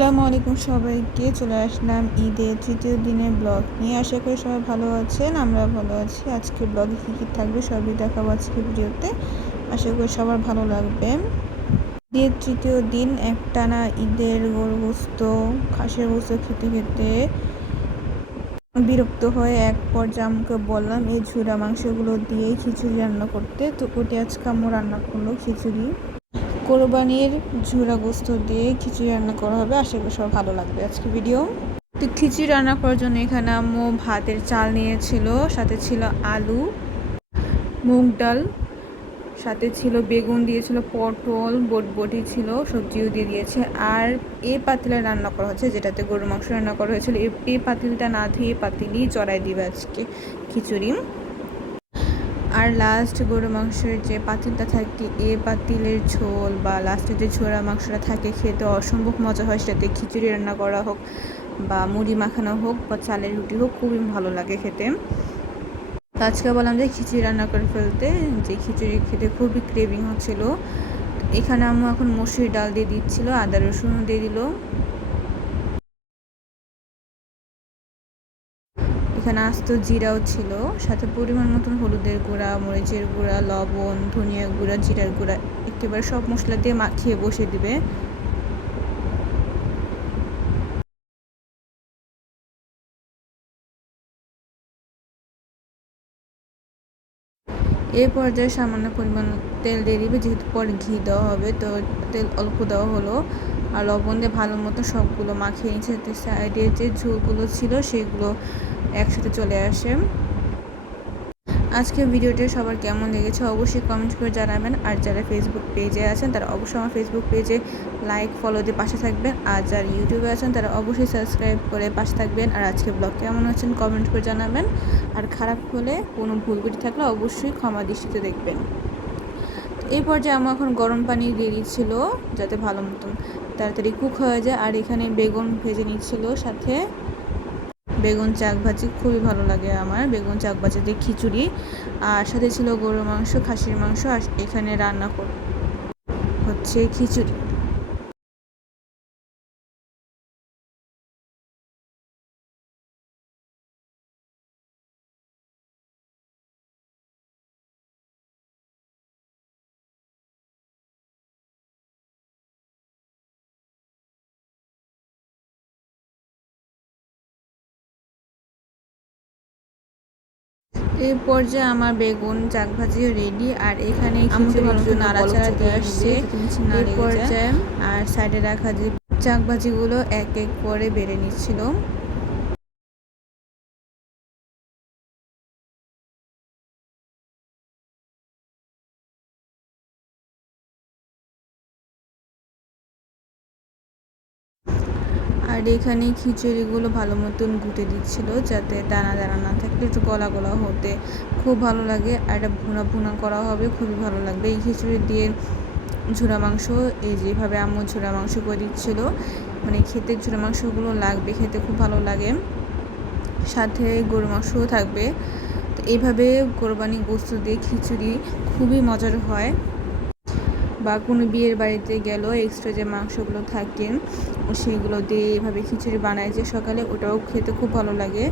আসসালামু আলাইকুম সবাইকে, চলে আসলাম ঈদের তৃতীয় দিনের ব্লগ নিয়ে। আশা করি সবাই ভালো আছেন আমরা ভালো আছি। আজকে ব্লগে কী কী থাকবে সবই দেখাবো আজকে ভিডিওতে। আশা করি সবার ভালো লাগবে। ঈদের তৃতীয় দিন একটানা ঈদের গোস্ত খাসের গোস্ত খেতে খেতে বিরক্ত হয়ে এক পর্যায়ে আমাকে বললাম, এই ঝুরা মাংসগুলো দিয়েই খিচুড়ি রান্না করতে। তো ওটি আজকে আম্মু রান্না করল খিচুড়ি। কোরবানির ঝুরা গোস্ত দিয়ে খিচুড়ি রান্না করা হবে। আশা করি সব ভালো লাগবে আজকে ভিডিও। তো খিচুড়ি রান্না করার জন্য এখানে আম্মু ভাতের চাল নিয়েছিল, সাথে ছিল আলু, মুগ ডাল, সাথে ছিল বেগুন, দিয়েছিল পটল, বটবটি ছিল, সবজিও দিয়ে দিয়েছে। আর এই পাতিলে রান্না করা হচ্ছে, যেটাতে গরুর মাংস রান্না করা হয়েছিল। এই পাতিলটা না ধুয়ে পাতিলই চড়াই দিবে আজকে খিচুড়ি। আর লাস্ট গরু মাংসের যে পাতিলটা থাকে, এ পাতিলের ঝোল বা লাস্টে যে ঝোড়া মাংসটা থাকে, খেতে অসম্ভব মজা হয়। সেটাতে খিচুড়ি রান্না করা হোক বা মুড়ি মাখানো হোক বা চালের রুটি হোক, খুবই ভালো লাগে খেতে। তো আজকে বললাম যে খিচুড়ি রান্না করে ফেলতে, যে খিচুড়ি খেতে খুবই ক্রেভিং হচ্ছিল। এখানে আমি এখন মসুর ডাল দিয়ে দিচ্ছিল, আদা রসুন দিয়ে দিল। এখানে আস্ত জিরাও ছিল, সাথে পরিমাণ মতন হলুদের গুঁড়া, মরিচের গুঁড়া, লবণ, ধনিয়া গুঁড়া, জিরার গুঁড়া, একেবারে সব মশলা দিয়ে মাখিয়ে বসে দিবে। এই পর্যায়ে সামান্য পরিমাণ তেল দিয়ে দিবে, যেহেতু পরে ঘি দেওয়া হবে, তো তেল অল্প দেওয়া হলো। আর লবণ দিয়ে ভালো মতো সবগুলো মাখিয়ে নিচ্ছে সাইডে যে ঝোলগুলো ছিল, সেগুলো একসাথে চলে আসে। আজকে ভিডিওটি সবার কেমন লেগেছে অবশ্যই কমেন্ট করে জানাবেন। আর যারা ফেসবুক পেজে আছেন, তারা অবশ্যই আমার ফেসবুক পেজে লাইক ফলো দিয়ে পাশে থাকবেন। আর যারা ইউটিউবে আছেন, তারা অবশ্যই সাবস্ক্রাইব করে পাশে থাকবেন। আর আজকে ব্লগ কেমন আছেন কমেন্ট করে জানাবেন। আর খারাপ হলে কোনো ভুল ভুল থাকলে অবশ্যই ক্ষমা দৃষ্টিতে দেখবেন। এই পর্যায়ে আমার এখন গরম পানি দিয়ে দিচ্ছিল, যাতে ভালো মতন তাড়াতাড়ি কুক হয়ে যায়। আর এখানে বেগুন ভেজে নিচ্ছিল সাথে। বেগুন চাক ভাজি খুবই ভালো লাগে আমার, বেগুন চাক ভাজিতে খিচুড়ি, আর সাথে ছিল গরুর মাংস, খাসির মাংস, আর এখানে রান্না কর হচ্ছে খিচুড়ি। এই পর্যায়ে আমার বেগুন চাক ভাজি রেডি আর এখানে নাড়াচাড়া দিয়ে আসছে এই পর্যায়ে আর সাইডে রাখা যে চাক ভাজিগুলো এক এক করে বেড়ে নিচ্ছিল। আর এখানে খিচুড়িগুলো ভালো মতন ঘুটে দিচ্ছিল যাতে দানা দানা না থাকলে একটু গলা গলা হতে খুব ভালো লাগে আর এটা ভুনা ভুনা করা হবে, খুবই ভালো লাগবে। এই খিচুড়ি দিয়ে ঝুরা মাংস, এই যেভাবে আম্মু ঝুরা মাংস করে দিচ্ছিল। মানে খেতে ঝুরা মাংসগুলো লাগবে, খেতে খুব ভালো লাগে। সাথে গরু মাংসও থাকবে। তো এইভাবে কোরবানি গোস্ত দিয়ে খিচুড়ি খুবই মজার হয়। বা কোনো বিয়ের বাড়িতে গেল এক্সট্রা যে মাংসগুলো থাকে সেগুলো দিয়ে এভাবে খিচুড়ি বানায় যে সকালে ওটাও খেতে খুব ভালো লাগে।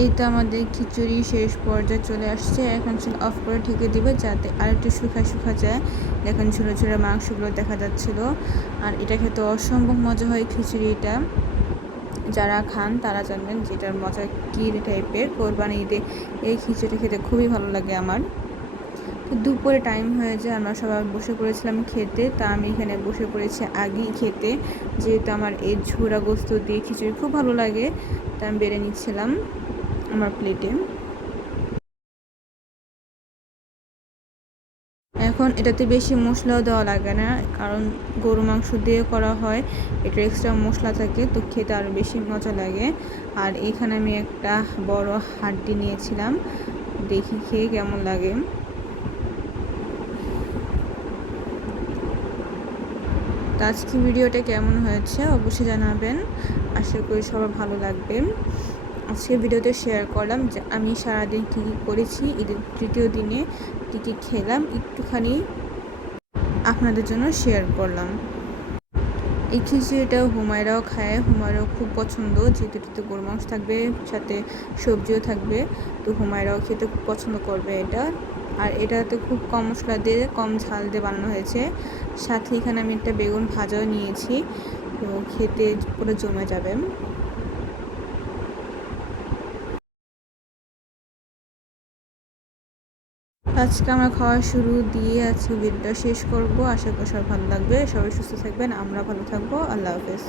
এই তো আমাদের খিচুড়ি শেষ পর্যায়ে চলে আসছে। এখন ছিল অফ করে ঢেকে দিবে যাতে আরেকটু শুকা শুকা যায়। দেখেন ছোটো ছোটো মাংসগুলো দেখা যাচ্ছিল। আর এটা খেতে অসম্ভব মজা হয় খিচুড়িটা। যারা খান তারা জানবেন যেটার মজা কী টাইপের কোরবানি ঈদে এই খিচুড়ি খেতে খুবই ভালো লাগে আমার। তো দুপুরে টাইম হয়ে যায়, আমরা সবাই বসে পড়েছিলাম খেতে। তা আমি এখানে বসে পড়েছি আগেই খেতে। যেহেতু আমার এই ঝোড়া গোস্ত দিয়ে খিচুড়ি খুব ভালো লাগে, তা আমি বেড়ে নিচ্ছিলাম। আমার প্লেটে এখন এটাতে বেশি মশলাও দেওয়া লাগে না, কারণ গরু মাংস দিয়ে করা হয় এটা এক্সট্রা মশলা থাকে, তো খেতে আরও বেশি মজা লাগে। আর এখানে আমি একটা বড় হাড্ডি নিয়েছিলাম, দেখি খেয়ে কেমন লাগে। আজকে ভিডিওটা কেমন হয়েছে অবশ্যই জানাবেন, আশা করি সবার ভালো লাগবে। আজকে ভিডিওতে শেয়ার করলাম যে আমি সারাদিন কী কী করেছি, ঈদের তৃতীয় দিনে কী কী খেলাম, একটুখানি আপনাদের জন্য শেয়ার করলাম। এই খিচুড়িটা হুমায়রাও খায়, হুমায়রাও খুব পছন্দ, যেহেতু এটাতে গরু মাংস থাকবে, সাথে সবজিও থাকবে, তো হুমায়রাও খেতে খুব পছন্দ করবে এটা। আর এটাতে খুব কম মশলা দিয়ে, কম ঝাল দিয়ে বানানো হয়েছে। সাথে এখানে আমি একটা বেগুন ভাজাও নিয়েছি, তো খেতে পুরো জমে যাবে। আজকে আমরা খাওয়া শুরু দিয়ে আজকে ভিডিওটা শেষ করব। আশা করি সবার ভালো লাগবে। সবাই সুস্থ থাকবেন। আমরা ভালো থাকব। আল্লাহ হাফেজ।